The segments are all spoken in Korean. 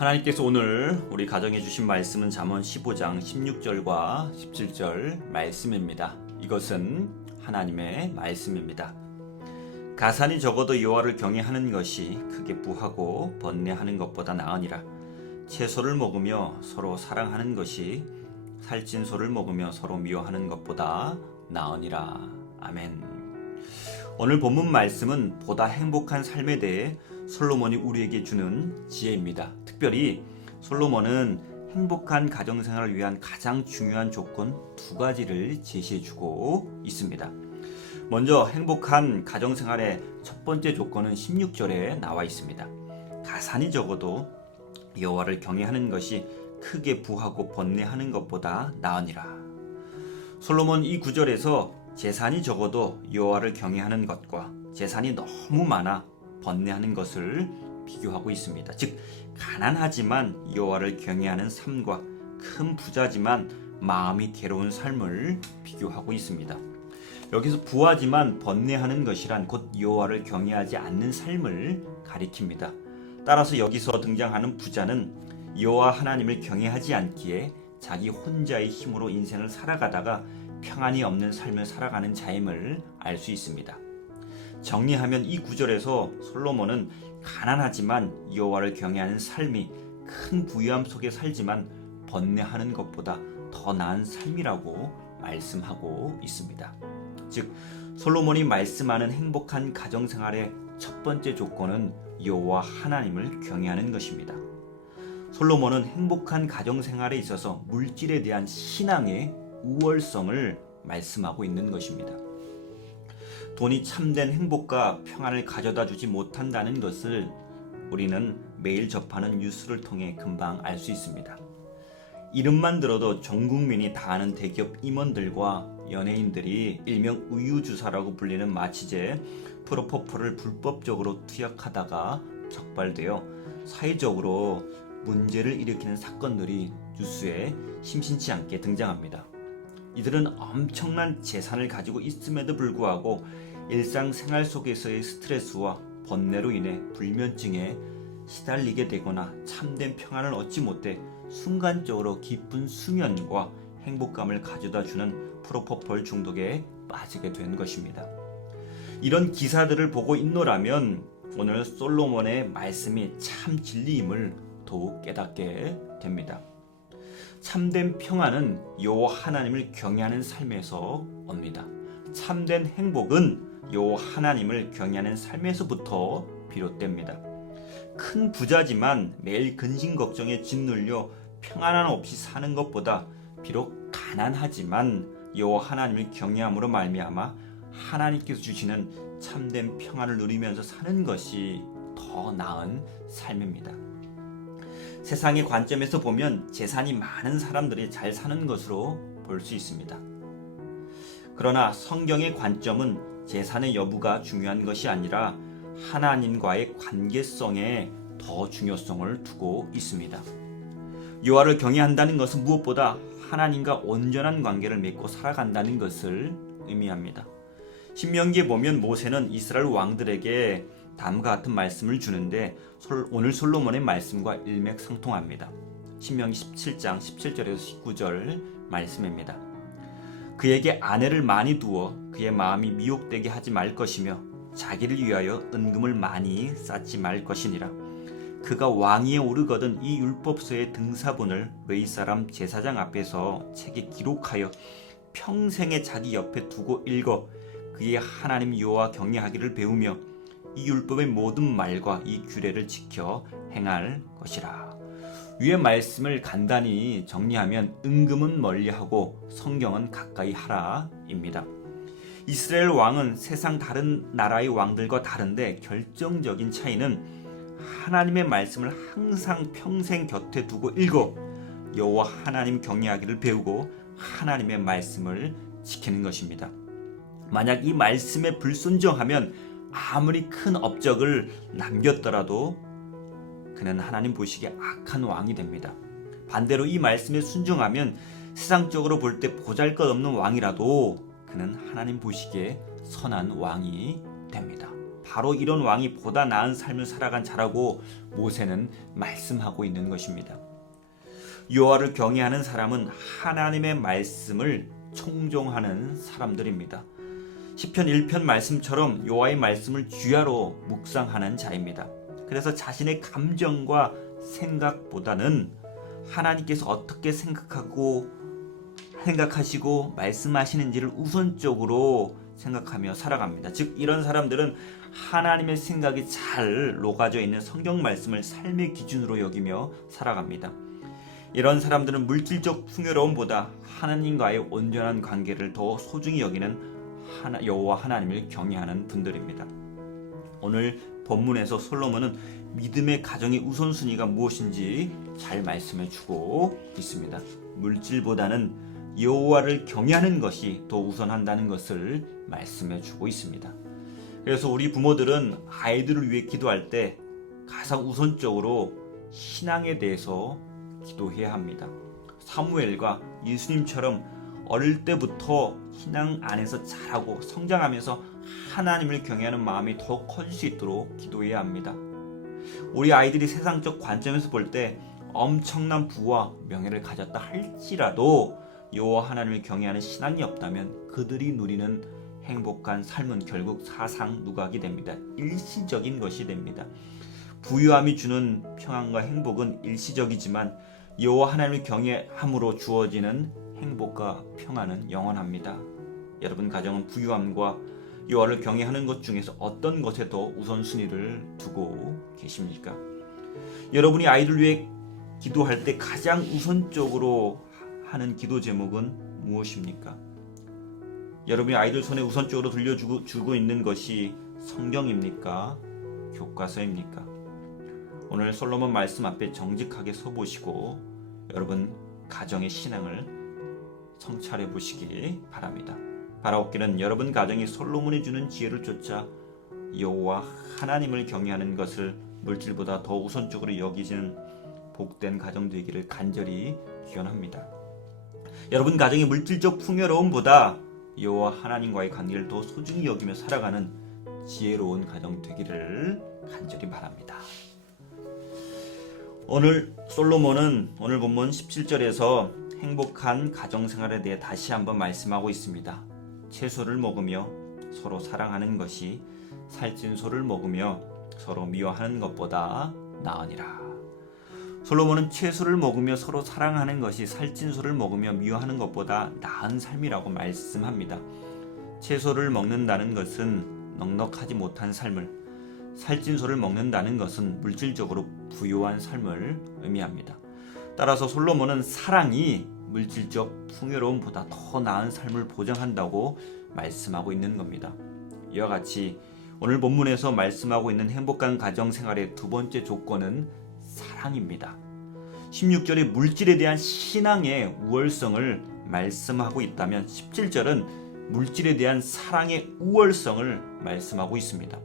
하나님께서 오늘 우리 가정에 주신 말씀은 잠언 15장 16절과 17절 말씀입니다. 이것은 하나님의 말씀입니다. 가산이 적어도 여호와를 경외하는 것이 크게 부하고 번뇌하는 것보다 나으니라. 채소를 먹으며 서로 사랑하는 것이 살찐 소를 먹으며 서로 미워하는 것보다 나으니라. 아멘. 오늘 본문 말씀은 보다 행복한 삶에 대해 솔로몬이 우리에게 주는 지혜입니다. 특별히 솔로몬은 행복한 가정생활을 위한 가장 중요한 조건 두 가지를 제시해주고 있습니다. 먼저 행복한 가정생활의 첫 번째 조건은 16절에 나와 있습니다. 가산이 적어도 여호와를 경외하는 것이 크게 부하고 번뇌하는 것보다 나으니라. 솔로몬 이 구절에서 재산이 적어도 여호와를 경외하는 것과 재산이 너무 많아 번뇌하는 것을 비교하고 있습니다. 즉 가난하지만 여호와를 경외하는 삶과 큰 부자지만 마음이 괴로운 삶을 비교하고 있습니다. 여기서 부하지만 번뇌하는 것이란 곧 여호와를 경외하지 않는 삶을 가리킵니다. 따라서 여기서 등장하는 부자는 여호와 하나님을 경외하지 않기에 자기 혼자의 힘으로 인생을 살아가다가 평안이 없는 삶을 살아가는 자임을 알 수 있습니다. 정리하면 이 구절에서 솔로몬은 가난하지만 여호와를 경외하는 삶이 큰 부유함 속에 살지만 번뇌하는 것보다 더 나은 삶이라고 말씀하고 있습니다. 즉 솔로몬이 말씀하는 행복한 가정생활의 첫 번째 조건은 여호와 하나님을 경외하는 것입니다. 솔로몬은 행복한 가정생활에 있어서 물질에 대한 신앙의 우월성을 말씀하고 있는 것입니다. 돈이 참된 행복과 평안을 가져다 주지 못한다는 것을 우리는 매일 접하는 뉴스를 통해 금방 알 수 있습니다. 이름만 들어도 전 국민이 다 아는 대기업 임원들과 연예인들이 일명 우유주사라고 불리는 마취제 프로포폴을 불법적으로 투약하다가 적발되어 사회적으로 문제를 일으키는 사건들이 뉴스에 심심치 않게 등장합니다. 이들은 엄청난 재산을 가지고 있음에도 불구하고 일상생활 속에서의 스트레스와 번뇌로 인해 불면증에 시달리게 되거나 참된 평안을 얻지 못해 순간적으로 깊은 수면과 행복감을 가져다주는 프로포폴 중독에 빠지게 된 것입니다. 이런 기사들을 보고 있노라면 오늘 솔로몬의 말씀이 참 진리임을 더욱 깨닫게 됩니다. 참된 평안은 여호와 하나님을 경외하는 삶에서 옵니다. 참된 행복은 여호와 하나님을 경외하는 삶에서부터 비롯됩니다. 큰 부자지만 매일 근심 걱정에 짓눌려 평안 없이 사는 것보다 비록 가난하지만 여호와 하나님을 경외함으로 말미암아 하나님께서 주시는 참된 평안을 누리면서 사는 것이 더 나은 삶입니다. 세상의 관점에서 보면 재산이 많은 사람들이 잘 사는 것으로 볼 수 있습니다. 그러나 성경의 관점은 재산의 여부가 중요한 것이 아니라 하나님과의 관계성에 더 중요성을 두고 있습니다. 여호와를 경외한다는 것은 무엇보다 하나님과 온전한 관계를 맺고 살아간다는 것을 의미합니다. 신명기에 보면 모세는 이스라엘 왕들에게 다음과 같은 말씀을 주는데 오늘 솔로몬의 말씀과 일맥상통합니다. 신명기 17장 17절에서 19절 말씀입니다. 그에게 아내를 많이 두어 그의 마음이 미혹되게 하지 말 것이며 자기를 위하여 은금을 많이 쌓지 말 것이니라. 그가 왕위에 오르거든 이 율법서의 등사본을 웨이 사람 제사장 앞에서 책에 기록하여 평생에 자기 옆에 두고 읽어 그의 하나님 여호와 경외하기를 배우며 이 율법의 모든 말과 이 규례를 지켜 행할 것이라. 위의 말씀을 간단히 정리하면 은금은 멀리하고 성경은 가까이 하라입니다. 이스라엘 왕은 세상 다른 나라의 왕들과 다른데 결정적인 차이는 하나님의 말씀을 항상 평생 곁에 두고 읽어 여호와 하나님 경외하기를 배우고 하나님의 말씀을 지키는 것입니다. 만약 이 말씀에 불순종하면 아무리 큰 업적을 남겼더라도 그는 하나님 보시기에 악한 왕이 됩니다. 반대로 이 말씀에 순종하면 세상적으로 볼 때 보잘것없는 왕이라도 그는 하나님 보시기에 선한 왕이 됩니다. 바로 이런 왕이 보다 나은 삶을 살아간 자라고 모세는 말씀하고 있는 것입니다. 여호와를 경외하는 사람은 하나님의 말씀을 청종하는 사람들입니다. 시편 1편 말씀처럼 여호와의 말씀을 주야로 묵상하는 자입니다. 그래서 자신의 감정과 생각보다는 하나님께서 어떻게 생각하시고 말씀하시는지를 우선적으로 생각하며 살아갑니다. 즉 이런 사람들은 하나님의 생각이 잘 녹아져 있는 성경 말씀을 삶의 기준으로 여기며 살아갑니다. 이런 사람들은 물질적 풍요로움보다 하나님과의 온전한 관계를 더 소중히 여기는 여호와 하나님을 경외하는 분들입니다. 오늘 본문에서 솔로몬은 믿음의 가정의 우선순위가 무엇인지 잘 말씀해 주고 있습니다. 물질보다는 여호와를 경외하는 것이 더 우선한다는 것을 말씀해 주고 있습니다. 그래서 우리 부모들은 아이들을 위해 기도할 때 가장 우선적으로 신앙에 대해서 기도해야 합니다. 사무엘과 예수님처럼 어릴 때부터 신앙 안에서 자라고 성장하면서 하나님을 경외하는 마음이 더 커질 수 있도록 기도해야 합니다. 우리 아이들이 세상적 관점에서 볼 때 엄청난 부와 명예를 가졌다 할지라도 여호와 하나님을 경외하는 신앙이 없다면 그들이 누리는 행복한 삶은 결국 사상 누각이 됩니다. 일시적인 것이 됩니다. 부유함이 주는 평안과 행복은 일시적이지만 여호와 하나님을 경외함으로 주어지는 행복과 평안은 영원합니다. 여러분 가정은 부유함과 여호와를 경외하는 것 중에서 어떤 것에 더 우선순위를 두고 계십니까? 여러분이 아이들 위해 기도할 때 가장 우선적으로 하는 기도 제목은 무엇입니까? 여러분이 아이들 손에 우선적으로 들려주고 있는 것이 성경입니까? 교과서입니까? 오늘 솔로몬 말씀 앞에 정직하게 서보시고 여러분 가정의 신앙을 성찰해 보시기 바랍니다. 바라옵기는 여러분 가정이 솔로몬이 주는 지혜를 쫓아 여호와 하나님을 경외하는 것을 물질보다 더 우선적으로 여기시는 복된 가정 되기를 간절히 기원합니다. 여러분 가정의 물질적 풍요로움보다 여호와 하나님과의 관계를 더 소중히 여기며 살아가는 지혜로운 가정 되기를 간절히 바랍니다. 오늘 솔로몬은 오늘 본문 17절에서 행복한 가정생활에 대해 다시 한번 말씀하고 있습니다. 채소를 먹으며 서로 사랑하는 것이 살찐 소를 먹으며 서로 미워하는 것보다 나으니라. 솔로몬은 채소를 먹으며 서로 사랑하는 것이 살찐 소를 먹으며 미워하는 것보다 나은 삶이라고 말씀합니다. 채소를 먹는다는 것은 넉넉하지 못한 삶을, 살찐 소를 먹는다는 것은 물질적으로 부유한 삶을 의미합니다. 따라서 솔로몬은 사랑이 물질적 풍요로움보다 더 나은 삶을 보장한다고 말씀하고 있는 겁니다. 이와 같이 오늘 본문에서 말씀하고 있는 행복한 가정 생활의 두 번째 조건은 사랑입니다. 16절에 물질에 대한 신앙의 우월성을 말씀하고 있다면 17절은 물질에 대한 사랑의 우월성을 말씀하고 있습니다.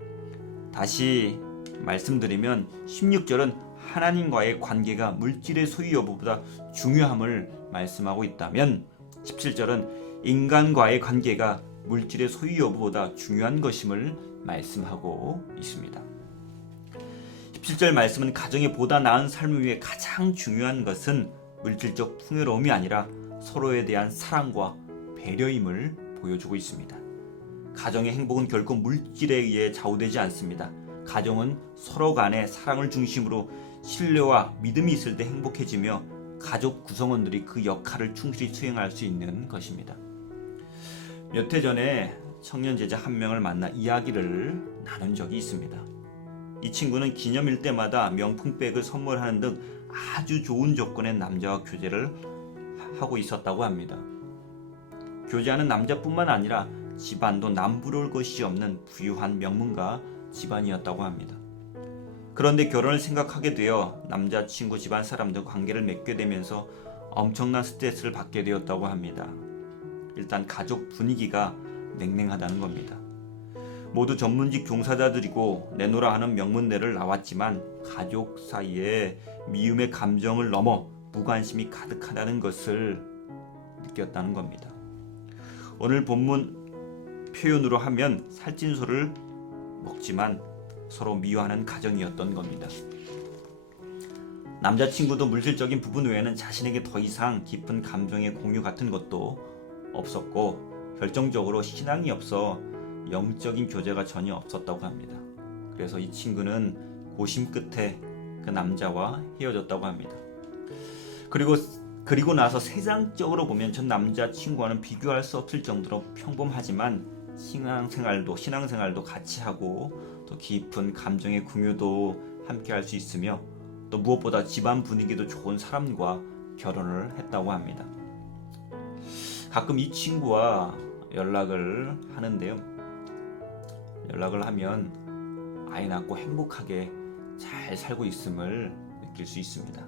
다시 말씀드리면 16절은 하나님과의 관계가 물질의 소유 여부보다 중요함을 말씀하고 있다면 17절은 인간과의 관계가 물질의 소유 여부보다 중요한 것임을 말씀하고 있습니다. 17절 말씀은 가정에 보다 나은 삶을 위해 가장 중요한 것은 물질적 풍요로움이 아니라 서로에 대한 사랑과 배려임을 보여주고 있습니다. 가정의 행복은 결코 물질에 의해 좌우되지 않습니다. 가정은 서로 간의 사랑을 중심으로 신뢰와 믿음이 있을 때 행복해지며 가족 구성원들이 그 역할을 충실히 수행할 수 있는 것입니다. 몇 해 전에 청년 제자 한 명을 만나 이야기를 나눈 적이 있습니다. 이 친구는 기념일 때마다 명품백을 선물하는 등 아주 좋은 조건의 남자와 교제를 하고 있었다고 합니다. 교제하는 남자뿐만 아니라 집안도 남부러울 것이 없는 부유한 명문가 집안이었다고 합니다. 그런데 결혼을 생각하게 되어 남자친구 집안 사람들과 관계를 맺게 되면서 엄청난 스트레스를 받게 되었다고 합니다. 일단 가족 분위기가 냉랭하다는 겁니다. 모두 전문직 종사자들이고 내노라 하는 명문대를 나왔지만 가족 사이에 미움의 감정을 넘어 무관심이 가득하다는 것을 느꼈다는 겁니다. 오늘 본문 표현으로 하면 살찐 소를 먹지만 서로 미워하는 가정이었던 겁니다. 남자친구도 물질적인 부분 외에는 자신에게 더 이상 깊은 감정의 공유 같은 것도 없었고 결정적으로 신앙이 없어 영적인 교제가 전혀 없었다고 합니다. 그래서 이 친구는 고심 끝에 그 남자와 헤어졌다고 합니다. 그리고 나서 세상적으로 보면 전 남자친구와는 비교할 수 없을 정도로 평범하지만 신앙생활도 같이 하고 또 깊은 감정의 공유도 함께 할 수 있으며 또 무엇보다 집안 분위기도 좋은 사람과 결혼을 했다고 합니다. 가끔 이 친구와 연락을 하는데요. 연락을 하면 아이 낳고 행복하게 잘 살고 있음을 느낄 수 있습니다.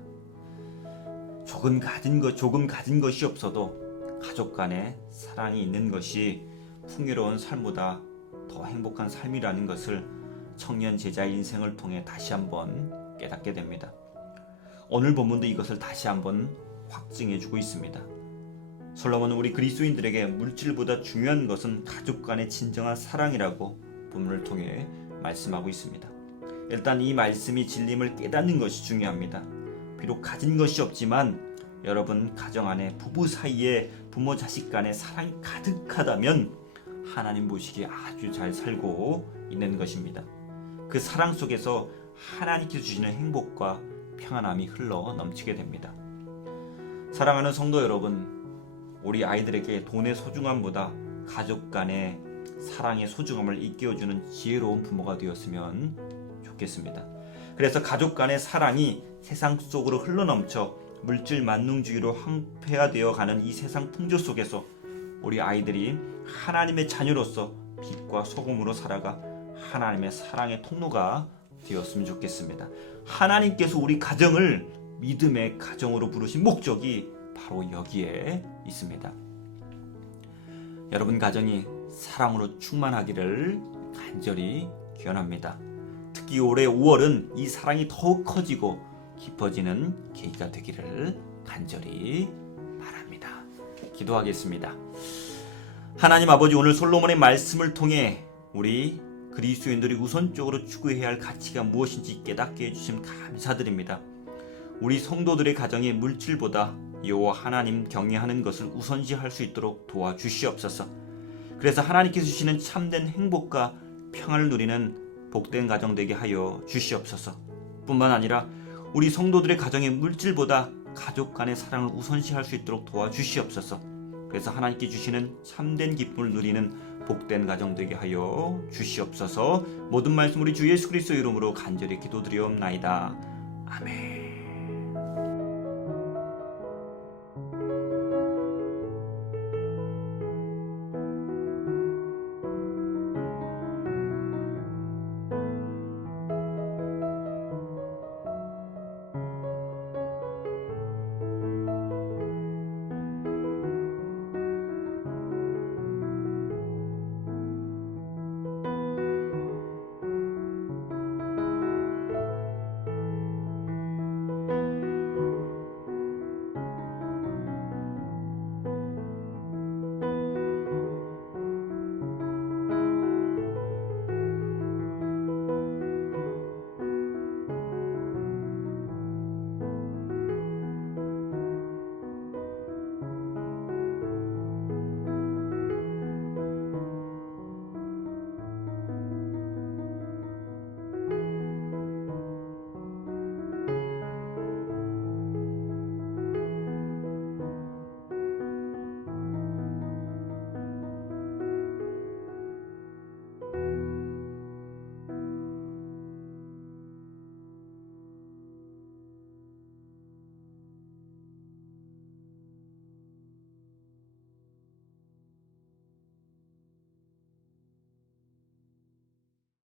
조금 가진 것이 없어도 가족 간의 사랑이 있는 것이 풍요로운 삶보다 더 행복한 삶이라는 것을 청년 제자의 인생을 통해 다시 한번 깨닫게 됩니다. 오늘 본문도 이것을 다시 한번 확증해주고 있습니다. 솔로몬은 우리 그리스도인들에게 물질보다 중요한 것은 가족 간의 진정한 사랑이라고 본문을 통해 말씀하고 있습니다. 일단 이 말씀이 진림을 깨닫는 것이 중요합니다. 비록 가진 것이 없지만 여러분 가정 안에 부부 사이에 부모 자식 간의 사랑이 가득하다면 하나님 보시기에 아주 잘 살고 있는 것입니다. 그 사랑 속에서 하나님께서 주시는 행복과 평안함이 흘러 넘치게 됩니다. 사랑하는 성도 여러분, 우리 아이들에게 돈의 소중함보다 가족 간의 사랑의 소중함을 일깨워주는 지혜로운 부모가 되었으면 좋겠습니다. 그래서 가족 간의 사랑이 세상 속으로 흘러넘쳐 물질 만능주의로 황폐화되어 가는 이 세상 풍조 속에서 우리 아이들이 하나님의 자녀로서 빛과 소금으로 살아가 하나님의 사랑의 통로가 되었으면 좋겠습니다. 하나님께서 우리 가정을 믿음의 가정으로 부르신 목적이 바로 여기에 있습니다. 여러분 가정이 사랑으로 충만하기를 간절히 기원합니다. 특히 올해 5월은 이 사랑이 더욱 커지고 깊어지는 계기가 되기를 간절히 바랍니다. 기도하겠습니다. 하나님 아버지, 오늘 솔로몬의 말씀을 통해 우리 그리스도인들이 우선적으로 추구해야 할 가치가 무엇인지 깨닫게 해주심 감사드립니다. 우리 성도들의 가정에 물질보다 여호와 하나님 경외하는 것을 우선시할 수 있도록 도와주시옵소서. 그래서 하나님께서 주시는 참된 행복과 평안을 누리는 복된 가정 되게 하여 주시옵소서. 뿐만 아니라 우리 성도들의 가정에 물질보다 가족 간의 사랑을 우선시할 수 있도록 도와주시옵소서. 그래서 하나님께 주시는 참된 기쁨을 누리는 복된 가정 되게 하여 주시옵소서. 모든 말씀 우리 주 예수 그리스도 이름으로 간절히 기도드리옵나이다. 아멘.